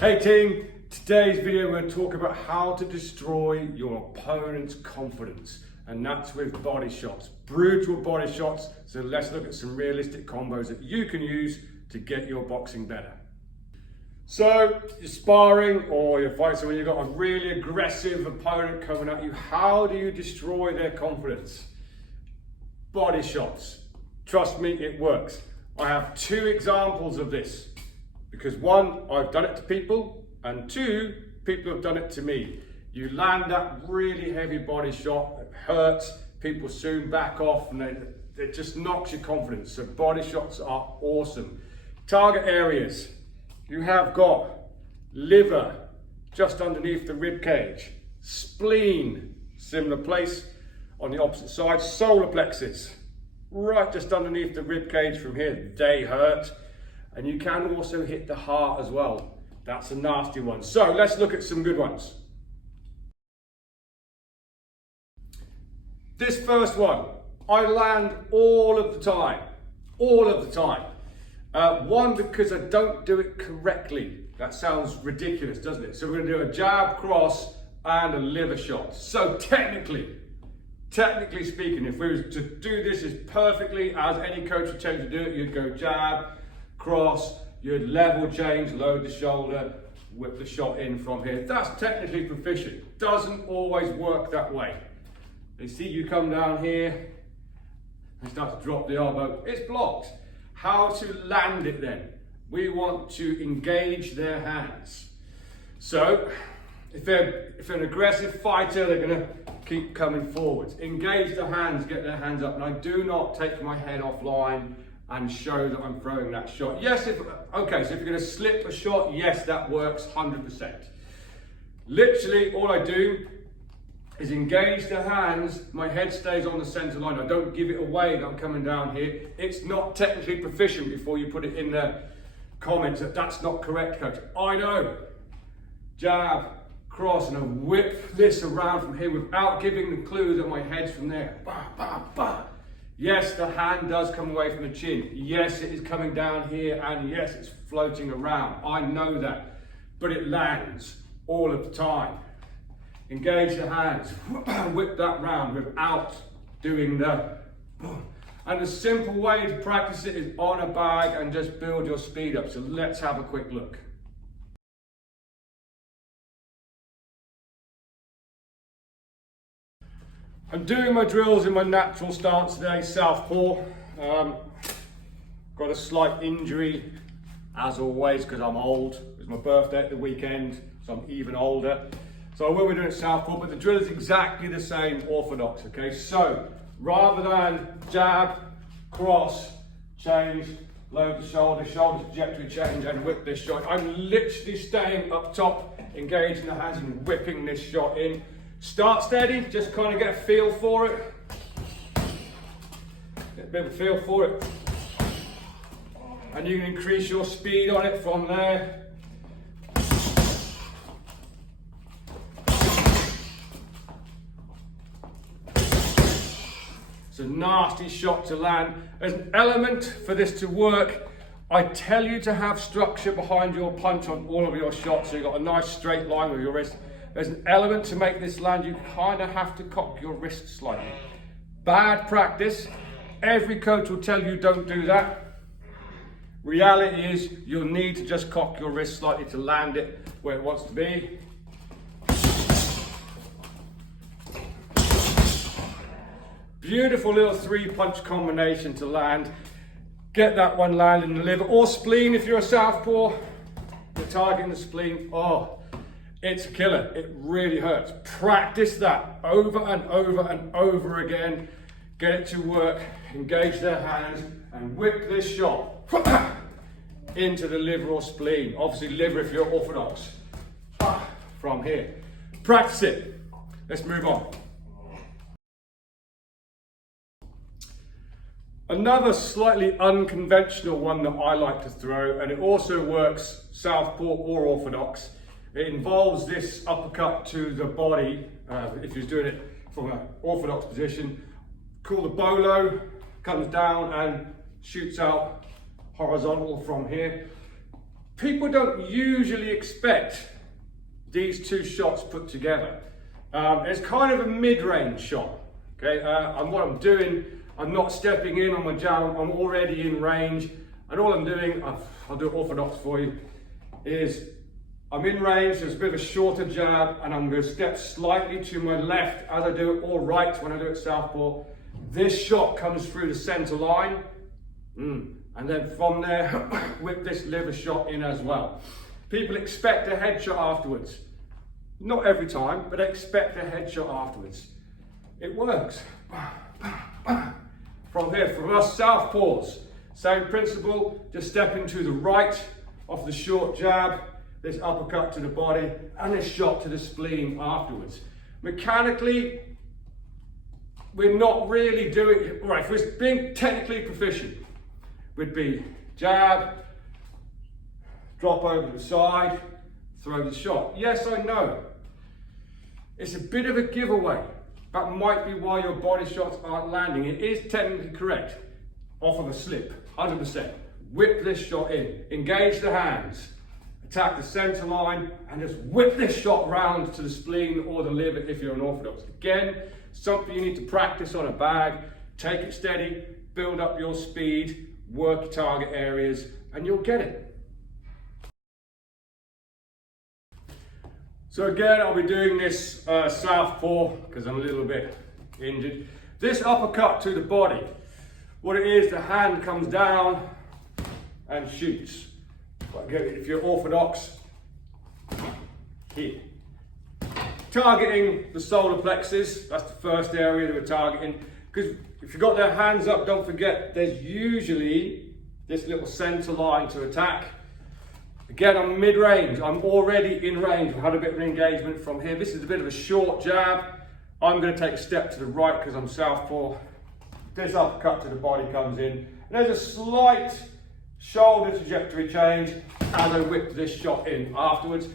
Hey team, today's video we're going to talk about how to destroy your opponent's confidence, and that's with body shots, brutal body shots. So let's look at some realistic combos that you can use to get your boxing better. So you're sparring or you're fighting someone, you've got a really aggressive opponent coming at you. How do you destroy their confidence? Body shots. Trust me, it works. I have two examples of this. Because one, I've done it to people, and two, people have done it to me. You land that really heavy body shot, it hurts, people soon back off, and it just knocks your confidence. So body shots are awesome. Target areas. You have got liver, just underneath the rib cage, spleen, similar place on the opposite side, solar plexus, right just underneath the rib cage from here, they hurt. And you can also hit the heart as well. That's a nasty one. So let's look at some good ones. This first one, I land all of the time. All of the time. One, because I don't do it correctly. That sounds ridiculous, doesn't it? So we're going to do a jab, cross, and a liver shot. So technically speaking, if we were to do this as perfectly as any coach would tell you to do it, you'd go jab, cross, you'd level change, load the shoulder, whip the shot in from here. That's technically proficient. Doesn't always work that way. They see you come down here and start to drop the elbow. It's blocked. How to land it then? We want to engage their hands. So if they're an aggressive fighter, they're going to keep coming forwards. Engage the hands, get their hands up. And I do not take my head offline and show that I'm throwing that shot. Yes, so if you're going to slip a shot, yes, that works 100%. Literally, all I do is engage the hands, my head stays on the center line. I don't give it away that I'm coming down here. It's not technically proficient before you put it in the comments that that's not correct, coach. I know. Jab, cross, and I whip this around from here without giving the clue that my head's from there. Bah, bah, bah. Yes, the hand does come away from the chin. Yes, it is coming down here, and yes, it's floating around. I know that, but it lands all of the time. Engage the hands, whip that round without doing the boom. And a simple way to practice it is on a bag and just build your speed up. So let's have a quick look. I'm doing my drills in my natural stance today, southpaw. Got a slight injury, as always, because I'm old. It was my birthday at the weekend, so I'm even older. So I will be doing it southpaw, but the drill is exactly the same, orthodox, okay? So, rather than jab, cross, change, load the shoulder trajectory change, and whip this shot, I'm literally staying up top, engaging the hands and whipping this shot in. Start steady, just kind of get a feel for it. Get a bit of a feel for it. And you can increase your speed on it from there. It's a nasty shot to land. There's an element for this to work. I tell you to have structure behind your punch on all of your shots, so you've got a nice straight line with your wrist. There's an element to make this land, you kind of have to cock your wrist slightly. Bad practice. Every coach will tell you don't do that. Reality is you'll need to just cock your wrist slightly to land it where it wants to be. Beautiful little 3-punch combination to land. Get that one landed in the liver or spleen if you're a southpaw. You're targeting the spleen. Oh, it's a killer. It really hurts. Practice that over and over and over again. Get it to work. Engage their hands and whip this shot into the liver or spleen. Obviously liver if you're orthodox. From here. Practice it. Let's move on. Another slightly unconventional one that I like to throw, and it also works southpaw or orthodox. It involves this uppercut to the body, if you're doing it from an orthodox position. Called the bolo, comes down and shoots out horizontal from here. people don't usually expect these two shots put together. It's kind of a mid-range shot. Okay, and what I'm doing, I'm not stepping in on my jab, I'm already in range, and all I'm doing, I'll do it orthodox for you, is I'm in range, there's a bit of a shorter jab, and I'm going to step slightly to my left as I do it, or right when I do it southpaw. This shot comes through the center line, and then from there, whip this liver shot in as well. People expect a headshot afterwards. Not every time, but expect a headshot afterwards. It works. From here, from us southpaws, same principle, just stepping to the right off the short jab, this uppercut to the body, and this shot to the spleen afterwards. Mechanically, we're not really doing it right. If we're being technically proficient, would be jab, drop over to the side, throw the shot. Yes, I know. It's a bit of a giveaway. That might be why your body shots aren't landing. It is technically correct. Off of a slip, 100%. Whip this shot in, engage the hands, attack the center line, and just whip this shot round to the spleen or the liver if you're an orthodox. Again, something you need to practice on a bag. Take it steady, build up your speed, work your target areas, and you'll get it. So again, I'll be doing this southpaw because I'm a little bit injured. This uppercut to the body, what it is, the hand comes down and shoots. But again, if you're orthodox, here. Targeting the solar plexus, that's the first area that we're targeting. Because if you've got their hands up, don't forget, there's usually this little center line to attack. Again, I'm mid-range, I'm already in range. We've had a bit of an engagement from here. This is a bit of a short jab. I'm going to take a step to the right because I'm southpaw. This uppercut to the body comes in. And there's a slight shoulder trajectory change as I whip this shot in afterwards.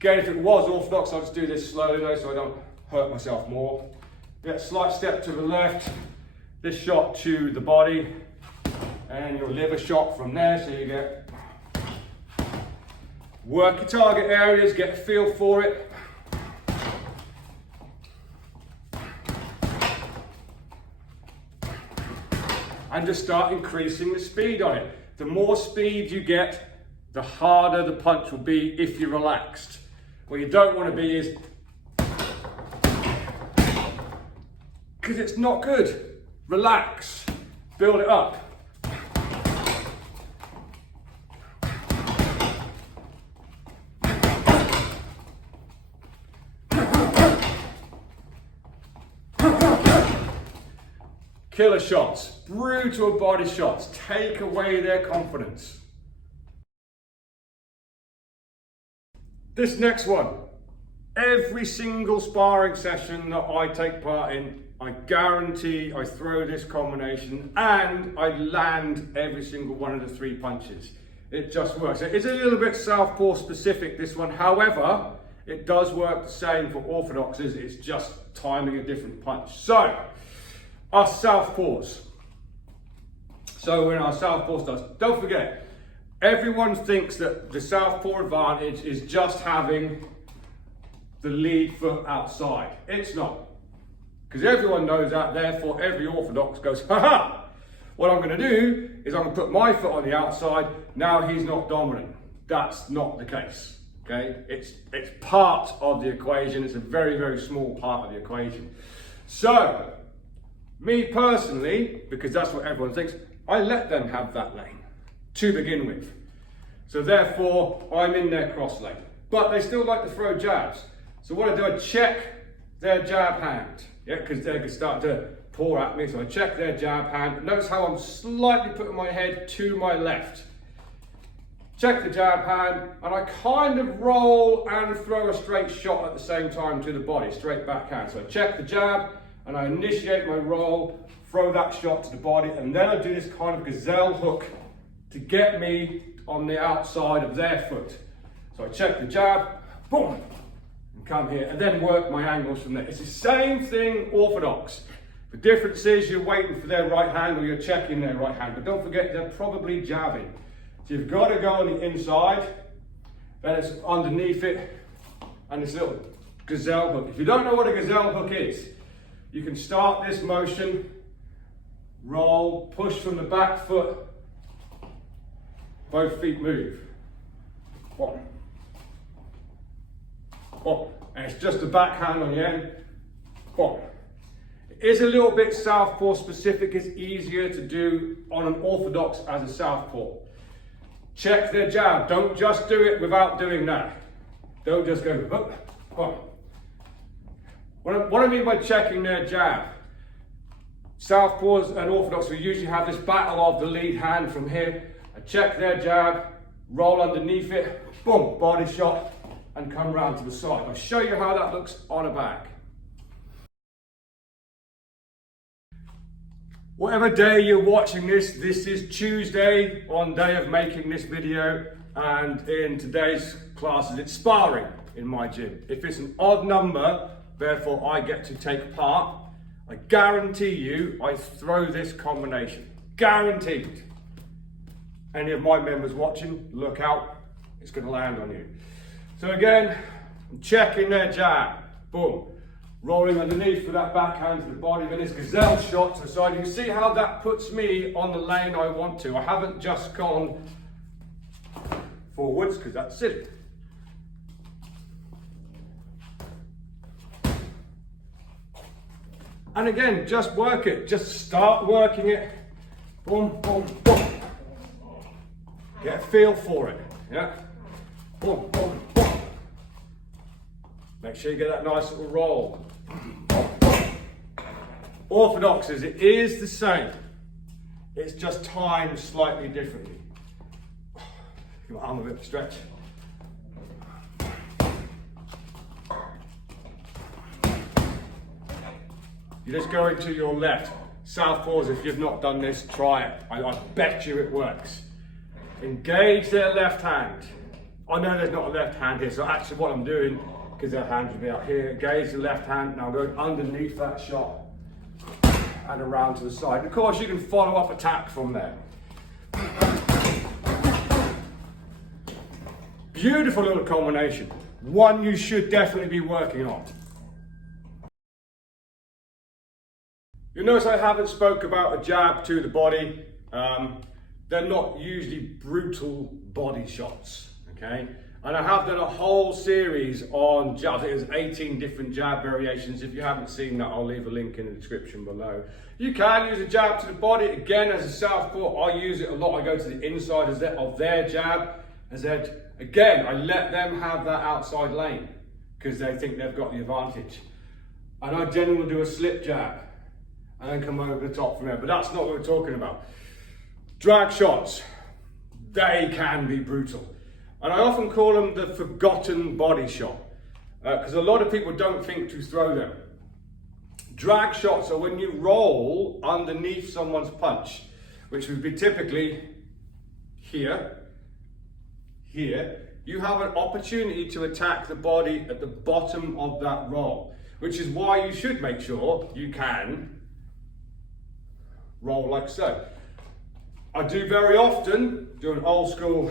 Again, if it was orthodox, I'll just do this slowly though so I don't hurt myself more. Yeah, slight step to the left, this shot to the body, and your liver shot from there, so you get work your target areas, get a feel for it. And just start increasing the speed on it. The more speed you get, the harder the punch will be if you're relaxed. What you don't want to be is, because it's not good. Relax, build it up. Killer shots, brutal body shots, take away their confidence. This next one, every single sparring session that I take part in, I guarantee I throw this combination and I land every single one of the three punches. It just works. It's a little bit southpaw specific, this one. However, it does work the same for orthodoxes. It's just timing a different punch. So, us southpaws. So when our southpaw starts, don't forget, everyone thinks that the southpaw advantage is just having the lead foot outside. It's not. Because everyone knows that, therefore every orthodox goes, ha-ha! What I'm going to do is I'm going to put my foot on the outside, now he's not dominant. That's not the case, okay? It's part of the equation, it's a very, very small part of the equation. So, me personally, because that's what everyone thinks, I let them have that lane to begin with. So therefore, I'm in their cross lane. But they still like to throw jabs. So what I do, I check their jab hand. Yeah, because they can start to pour at me. So I check their jab hand. Notice how I'm slightly putting my head to my left. Check the jab hand, and I kind of roll and throw a straight shot at the same time to the body, straight backhand. So I check the jab, and I initiate my roll, throw that shot to the body, and then I do this kind of gazelle hook to get me on the outside of their foot. So I check the jab, boom, and come here, and then work my angles from there. It's the same thing orthodox. The difference is you're waiting for their right hand or you're checking their right hand, but don't forget they're probably jabbing. So you've got to go on the inside, then it's underneath it, and this little gazelle hook. If you don't know what a gazelle hook is, you can start this motion, roll, push from the back foot, both feet move. One. One. And it's just the backhand on the end. One. It is a little bit southpaw specific. It's easier to do on an orthodox as a southpaw. Check their jab. Don't just do it without doing that. Don't just go, up. What I mean by checking their jab, southpaws and orthodox, we usually have this battle of the lead hand from here. I check their jab, roll underneath it, boom, body shot, and come round to the side. I'll show you how that looks on a back. Whatever day you're watching this, this is Tuesday on day of making this video, and in today's classes it's sparring in my gym. If it's an odd number, therefore I get to take part, I guarantee you I throw this combination. Guaranteed. Any of my members watching, look out, it's going to land on you. So again, I'm checking their jab, boom. Rolling underneath with that backhand to the body, then this gazelle shot to the side. You can see how that puts me on the lane I want to. I haven't just gone forwards, because that's silly. And again, just work it. Just start working it. Boom, boom, boom. Get a feel for it. Yeah. Boom, boom, boom. Make sure you get that nice little roll. Orthodoxes, it is the same. It's just timed slightly differently. Give my arm a bit of a stretch. You're just going to your left. Southpaws, if you've not done this, try it. I bet you it works. Engage their left hand. I know there's not a left hand here, so actually what I'm doing, because their hands will be out here, engage the left hand, now I'm going underneath that shot and around to the side. And of course you can follow up attack from there. Beautiful little combination. One you should definitely be working on. You'll notice I haven't spoke about a jab to the body. They're not usually brutal body shots, okay? And I have done a whole series on jabs. There's 18 different jab variations. If you haven't seen that, I'll leave a link in the description below. You can use a jab to the body. Again, as a southpaw, I use it a lot. I go to the inside of their jab. Again, I let them have that outside lane because they think they've got the advantage. And I generally do a slip jab and then come over the top from there. But that's not what we're talking about. Drag shots, they can be brutal. And I often call them the forgotten body shot, because a lot of people don't think to throw them. Drag shots are when you roll underneath someone's punch, which would be typically here. You have an opportunity to attack the body at the bottom of that roll, which is why you should make sure you can roll like so. I do very often do an old school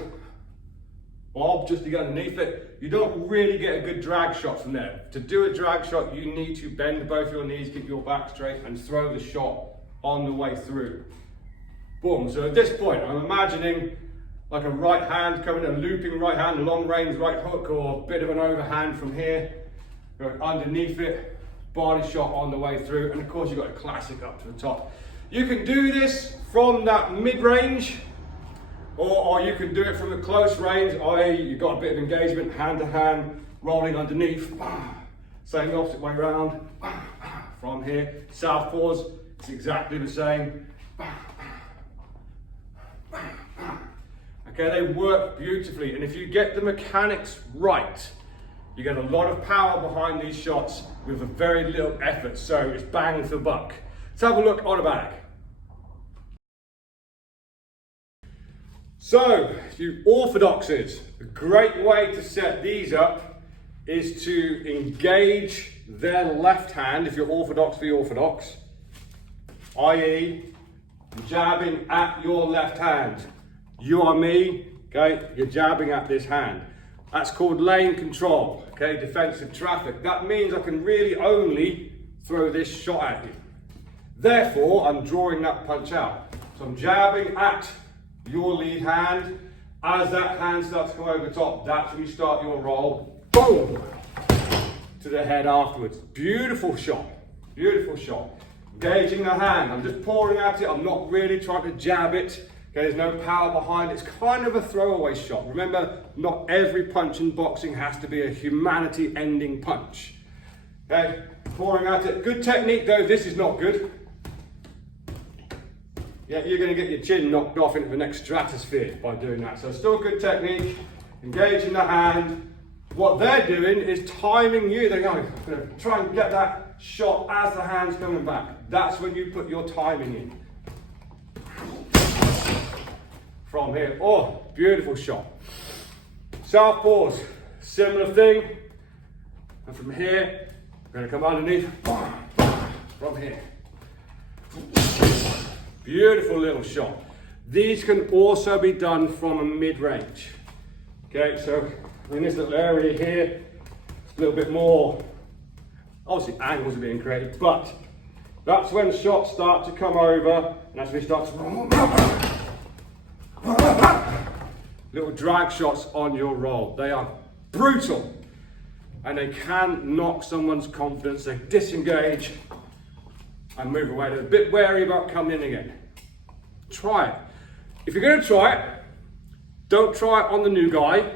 bob just to get underneath it. You don't really get a good drag shot from there. To do a drag shot, you need to bend both your knees, keep your back straight, and throw the shot on the way through. Boom. So at this point, I'm imagining like a right hand coming, a looping right hand, long range right hook, or a bit of an overhand from here. Going underneath it, body shot on the way through, and of course you've got a classic up to the top. You can do this from that mid-range, or you can do it from the close range, i.e. you've got a bit of engagement, hand to hand, rolling underneath, same the opposite way around, from here. Southpaws, it's exactly the same. Okay, they work beautifully, and if you get the mechanics right, you get a lot of power behind these shots with a very little effort, so it's bang for the buck. Let's have a look on a back. So, you orthodoxes, a great way to set these up is to engage their left hand, if you're orthodox for the orthodox, i.e. jabbing at your left hand. You are me, okay, you're jabbing at this hand. That's called lane control, okay, defensive traffic. That means I can really only throw this shot at you. Therefore, I'm drawing that punch out. So I'm jabbing at your lead hand. As that hand starts to come over top, that's when you start your roll. Boom! To the head afterwards. Beautiful shot. Beautiful shot. Engaging the hand. I'm just pouring at it. I'm not really trying to jab it. Okay, there's no power behind it. It's kind of a throwaway shot. Remember, not every punch in boxing has to be a humanity-ending punch. Okay, pouring at it. Good technique though. This is not good. Yeah, you're going to get your chin knocked off into the next stratosphere by doing that. So still good technique. Engaging the hand. What they're doing is timing you. They're going to try and get that shot as the hand's coming back. That's when you put your timing in. From here. Oh, beautiful shot. Southpaws, similar thing. And from here, we're going to come underneath. From here. Beautiful little shot. These can also be done from a mid-range. Okay, so in this little area here, it's a little bit more, obviously angles are being created, but that's when shots start to come over, and that's when we start to little drag shots on your roll. They are brutal, and they can knock someone's confidence. They disengage and move away. They're a bit wary about coming in again. Try it. If you're going to try it, don't try it on the new guy,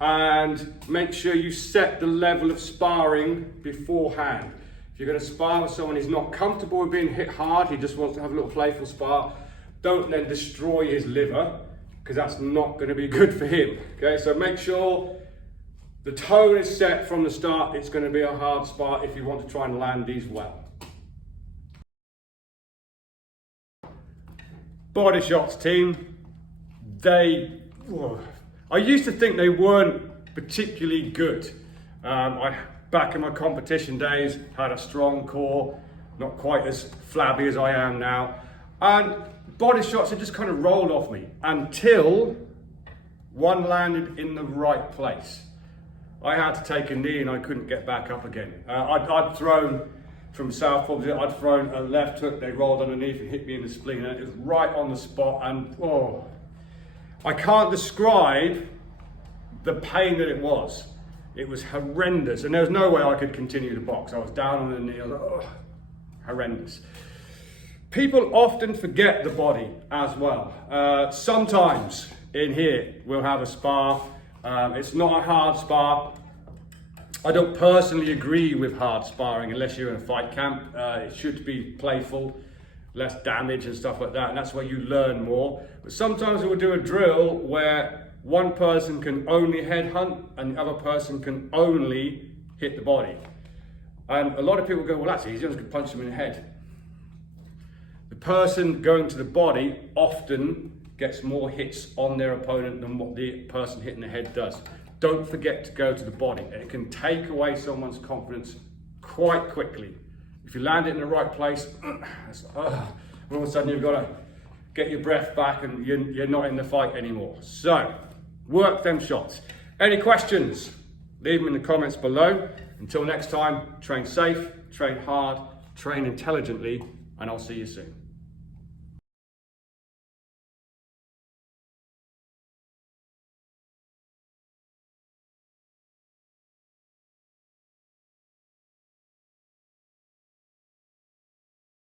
and make sure you set the level of sparring beforehand. If you're going to spar with someone who's not comfortable with being hit hard, he just wants to have a little playful spar, don't then destroy his liver, because that's not going to be good for him. Okay, so make sure the tone is set from the start. It's going to be a hard spar if you want to try and land these well. Body shots, team. I used to think they weren't particularly good. Back in my competition days, had a strong core, not quite as flabby as I am now. And body shots had just kind of rolled off me until one landed in the right place. I had to take a knee and I couldn't get back up again. I'd thrown from southpaw, I'd thrown a left hook, they rolled underneath and hit me in the spleen, and it was right on the spot, and oh, I can't describe the pain that it was. It was horrendous, and there was no way I could continue to box. I was down on the knee, I was like, oh, horrendous. People often forget the body as well. Sometimes in here, we'll have a spar. It's not a hard spar. I don't personally agree with hard sparring unless you're in a fight camp. It should be playful, less damage and stuff like that, and that's where you learn more. But sometimes we'll do a drill where one person can only headhunt and the other person can only hit the body. And a lot of people go, well, that's easy, I'm just gonna punch them in the head. The person going to the body often gets more hits on their opponent than what the person hitting the head does. Don't forget to go to the body, and it can take away someone's confidence quite quickly. If you land it in the right place, all of a sudden you've got to get your breath back and you're not in the fight anymore. So, work them shots. Any questions? Leave them in the comments below. Until next time, train safe, train hard, train intelligently, and I'll see you soon.